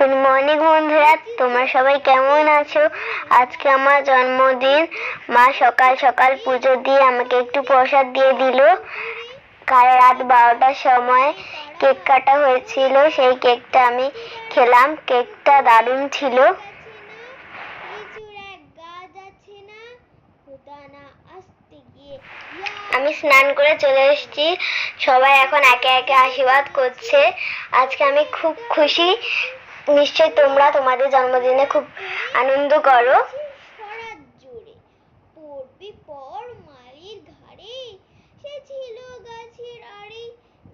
Good morning বন্ধুরা। তোমরা সবাই কেমন আছো? আজকে আমার জন্মদিন। মা সকাল সকাল পুজো দিয়ে আমাকে একটু প্রসাদ দিয়ে দিল। কাল রাত বারোটার সময় কেক কাটা হয়েছিল। সেই কেকটা আমি খেলাম। কেকটা দারুণ ছিল। আমি স্নান করে চলে এসেছি। সবাই এখন একে একে আশীর্বাদ করছে। আজকে আমি খুব খুশি। নিশ্চয়ই তোমরা তোমাদের জন্মদিনে খুব আনন্দ করো। সরাত জোরে পড়বি পর মালির ঘাড়ে। সে ছিল গাছের আড়ে।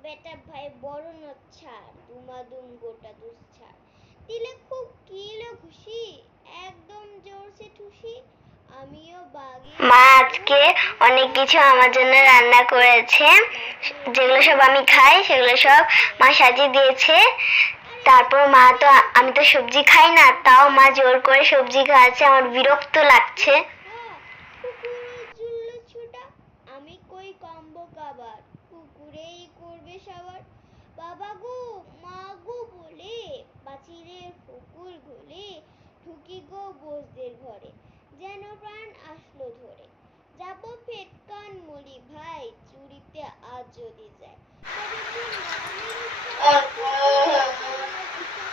বেটা ভাই বড় ছাড় দুমাদুম গোটা দুশ্ছাড় দিলে খুব কিলো খুশি একদম জোরসে ঠুসি। আমিও বাগে মা আজকে অনেক কিছু আমার জন্য রান্না করেছে। যেগুলো সব আমি খাই সেগুলো সব মা সাজিয়ে দিয়েছে। তারপর মা তো আমি তো সবজি খাই না, তাও মা জোর করে সবজি খাওয়াচ্ছে, আমার বিরক্ত লাগছে। আমি কই কম্ব কাবার? কুকুরেই করবে সবার। বাবা গো, মা গো বলে পাঁচিলের পুকুর ঘুলে ঢুকি গো বোসদের ঘরে, যেন প্রাণ আসলো ধরে। যাব পেটকান মরি ভাই, চুরিতে আজ যদি যায় তবে কি নামের ইচ্ছা?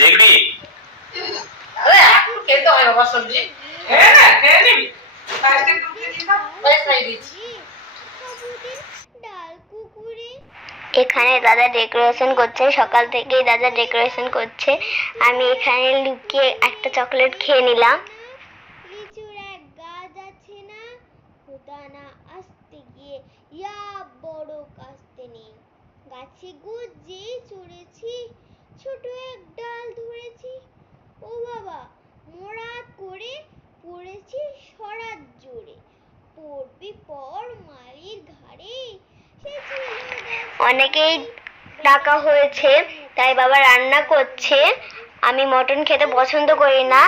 দেখবি আরে এখন সবজি? খেয়ে নে, খেয়ে নিবি। আজকে। ওই কুকুরে এখানে দাদা ডেকোরেশন করছে সকাল থেকেই দাদা ডেকোরেশন করছে। আমি এখানে লুকিয়ে একটা চকলেট খেয়ে নিলাম। লিচুর এক গাছ আছে না হুদানা আসতে গিয়ে ইয়া বড় কাস্তে নেই। গাছে গুজ চড়েছি ছোট এক ডাল ধরেছি ও বাবা মোরাত করে পড়েছি সরাত জোরে পড়বি পর মালির ঘাড়ে সে ছিল গাছে অনেকেই ডাকা হয়েছে তাই বাবা রান্না করছে। আমি মটন খেতে পছন্দ করি না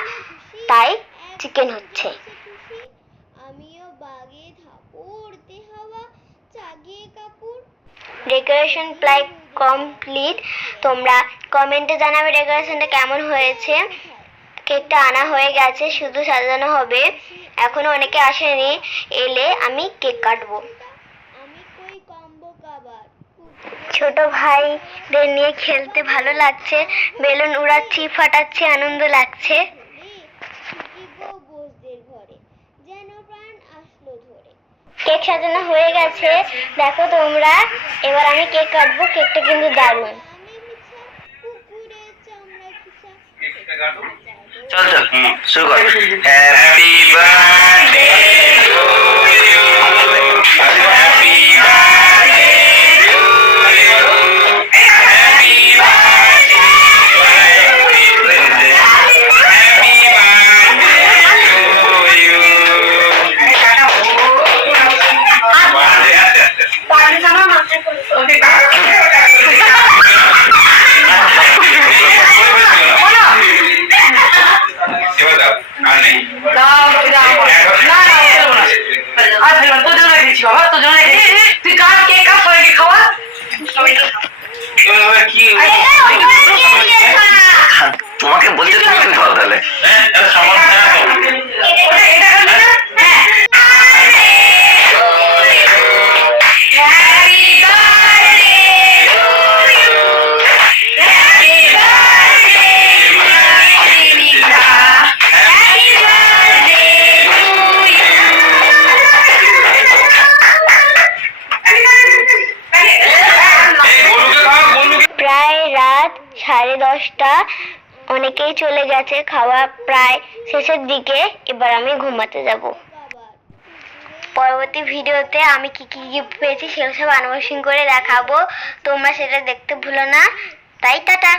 তাই চিকেন হচ্ছে। আমিও বাগে থাপড়তে হাওয়া চাগিয়ে কাপড়। ডেকোরেশন প্রায় কমপ্লিট তোমরা কমেন্টে জানাবে ডেকোরেশনটা কেমন হয়েছে। কেকটা আনা হয়ে গেছে শুধু সাজানো হবে। এখনও অনেকে আসেনি এলে আমি কেক কাটবো আমি কই কম্বো কাবার ছোট ভাইদের নিয়ে খেলতে ভালো লাগছে। বেলুন উড়াচ্ছি, ফাটাচ্ছি, আনন্দ লাগছে। কেক সাজানো হয়ে গেছে। দেখো তোমরা, এবার আমি কেক কাটবো, কেকটা কিন্তু কাটো। চল চল শুরু কর। হ্যাপি বার্থডে আর তোর জন্য রেখেছি বাবা তোর জন্য রেখেছি তুই কেক কাট সবাইকে খাওয়া? কি তোমাকে বলতে তুমি কি খাও তাহলে। প্রায় রাত সাড়ে দশটা। অনেকেই চলে গেছে খাওয়া প্রায় শেষের দিকে। এবার আমি ঘুমাতে যাব। পরবর্তী ভিডিওতে আমি কি কি গিফট পেয়েছি সেসব সব আনবক্সিং করে দেখাবো। তোমরা সেটা দেখতে ভুলো না। তাই টাটা।